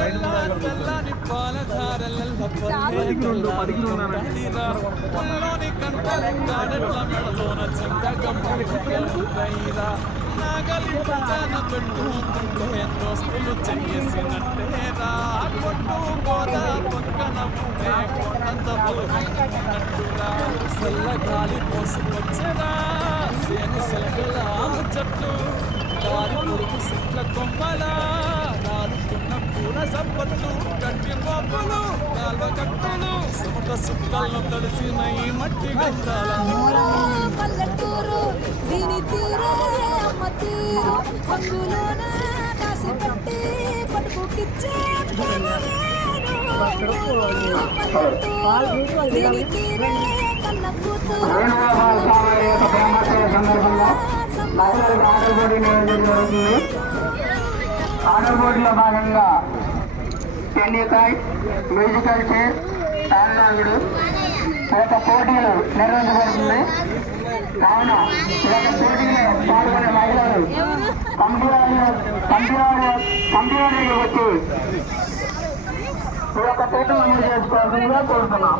తెల్లని పాలధారల పల్లోని కంటలు గాడెట్ల మెడలోన చెందగమ్మరా నాగలి ప్రజాన పెట్టుకుంటే దోస్తులు చేసినట్టేరా కొట్టు గోదా పక్కన ఉంటే కొండంత బలుగున్నట్టురా చల్లగాలి మోసుకొచ్చరా సేను సెలగల చెట్టు దారి పొరుగు సిట్ల కొమ్మలా నాలుగున్న పూల సంపత్తులు గట్టి మోపులు కాల్వ కట్టులు సుమట సుక్కలను తడిసిన ఈ మట్టి గంధాల పల్లెటూరు దీని తీరే అమ్మ తీరు పంగులోన కాసి పట్టి పట్టుకుకిచ్చే దీని తీరే కన్న కూతురు ఆటల పోటీలో భాగంగా టెన్నికాయ్ మ్యూజికల్ చైర్ తాళ్ళాగుడు ఒక పోటీలు నిర్వహించబడుతుంది. కావున ఈ యొక్క పోటీలో పాల్గొనే మహిళలు కంప్యూటర్కి వచ్చి ఈ యొక్క పోటీ అమలు చేసుకోవాల్సిందిగా కోరుతున్నాం.